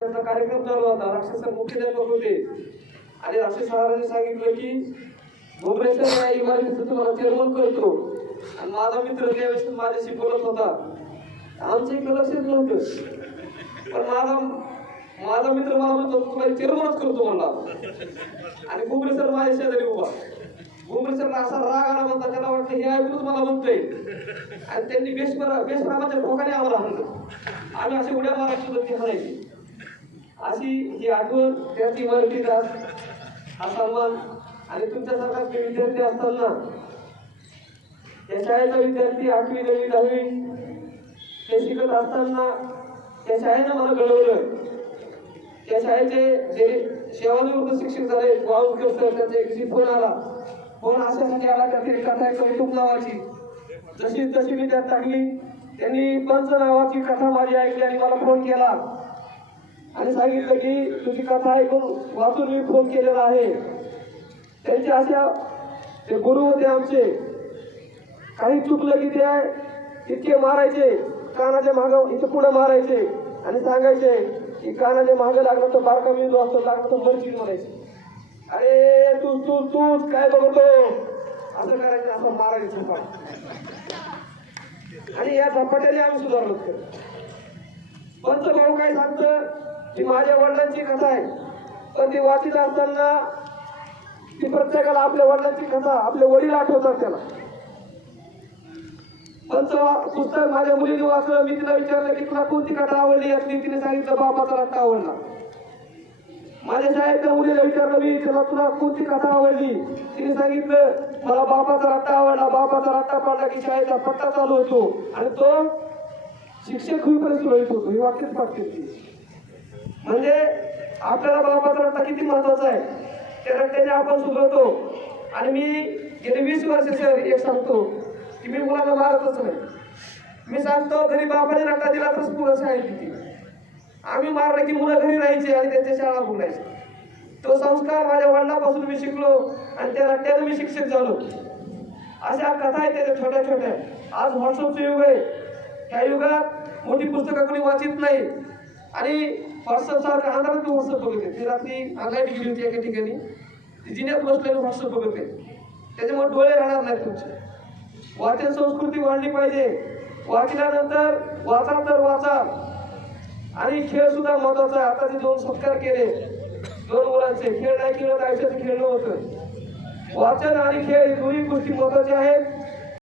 त्याचा कार्यक्रम चालू होता. राक्षस मुख्याध्यापक होते. आणि राक्षस महाराजांनी सांगितलं की भुवनेश्वर या इमारतीचं तुम्हाला चेअरमन करतो. आणि माझा मित्र त्यावेळेस माझ्याशी बोलत होता आमचं इकडे लक्षच नव्हतं. पण माझा माझा मित्र मला म्हणतो तुला चेअरमनच करतो म्हणला. आणि भुवनेश्वर माझ्या शेजारी उभा. भुवनेश्वरला असा राग आला म्हणता त्याला वाटतं हे ऐकूनच मला म्हणतोय. आणि त्यांनी बेशपरा बेशरामाच्या ठोकाने आम्हाला हाणलं. आम्ही असे उड्या मारायची सुद्धा ती अशी ही आठवण त्याच इमारतीत हा सन्मान आणि तुमच्यासारखा विद्यार्थी असताना या शाळेचा विद्यार्थी आठवी नववी दहावी ते शिकत असताना त्या शाळेनं मला घडवलं. त्या शाळेचे जे सेवानिवृत्त शिक्षक झाले वाळूकर सर त्यांचा एक फोन आला. फोन अशासाठी आला त्यातील एक कथा कौतुक नावाची. जशी तशी मी त्यात टाकली. त्यांनी पंच नावाची कथा माझी ऐकली आणि मला फोन केला. आणि सांगितलं की तुझी कथा ऐकून वाचून मी फोन केलेला आहे. त्यांच्या अशा ते गुरु होते आमचे. काही चुकलं की ते इतके मारायचे कानाच्या माग इथं पुढे मारायचे आणि सांगायचे की कानाच्या माग लागलं तर बारका मी असतो लागलं तर मर्जी म्हणायचे. अरे तू तू तूच काय बघतो? असं करायचं असं मारायचं झपाट आणि या झपाट्याने आम्ही सुधारलो. पंच भाऊ काय सांगतं? ती माझ्या वडिलांची कथा आहे. पण ती वाचित असताना ती प्रत्येकाला आपल्या वडिलांची कथा आपले वडील आठवतात त्याला. पंच पुस्तक माझ्या मुलीने वाचलं मी तिला विचारलं की तुला कोणती कथा आवडली? असली तिने सांगितलं बापाचा रट्टा आवडला. माझ्या साहेबच्या मुलीला विचारलं मी तुला तुला कोणती कथा आवडली? तिने सांगितलं मला बापाचा रट्टा आवडला. बापाचा रट्टा पडला की शाळेचा पट्टा चालू होतो. आणि तो शिक्षक होईपर्यंत सुरळीत होतो. ही वाक्यच वाक्य म्हणजे आपल्याला बाबाचा रट्टा किती महत्त्वाचा आहे. त्या रट्ट्याने आपण सुधरतो. आणि मी गेले वीस वर्ष सर एक सांगतो की मी मुलांना मारतच नाही. मी सांगतो घरी बापाने रट्टा दिला तरच मुलं शाळेत किती आम्ही मारलं की मुलं घरी राहायची आणि त्यांच्या शाळा बोलायची तो संस्कार माझ्या वडिलापासून मी शिकलो आणि त्या रट्ट्यानं मी शिक्षक झालो. अशा कथा आहेत त्याच्या छोट्या छोट्या. आज व्हॉट्सअपचं युग आहे. ह्या युगात मोठी पुस्तकं कोणी वाचित नाही. आणि व्हॉट्सअप सारखं अंधारात व्हॉट्सअप बघते ती रात्री अंगाईत गेली होती एका ठिकाणी. ती जिन्यात बसलेलं व्हॉट्सअप बघते त्याच्यामुळे डोळे राहणार नाहीत तुमचे. वाचन संस्कृती वाढली पाहिजे. वाचल्यानंतर वाचा तर वाचा. आणि खेळ सुद्धा महत्त्वाचा आता ते दोन सत्कार केले. दोन मुलांचे. खेळ नाही खेळत आयुष्याचं खेळणं होतं. वाचन आणि खेळ ही दोन्ही गोष्टी महत्त्वाच्या आहेत.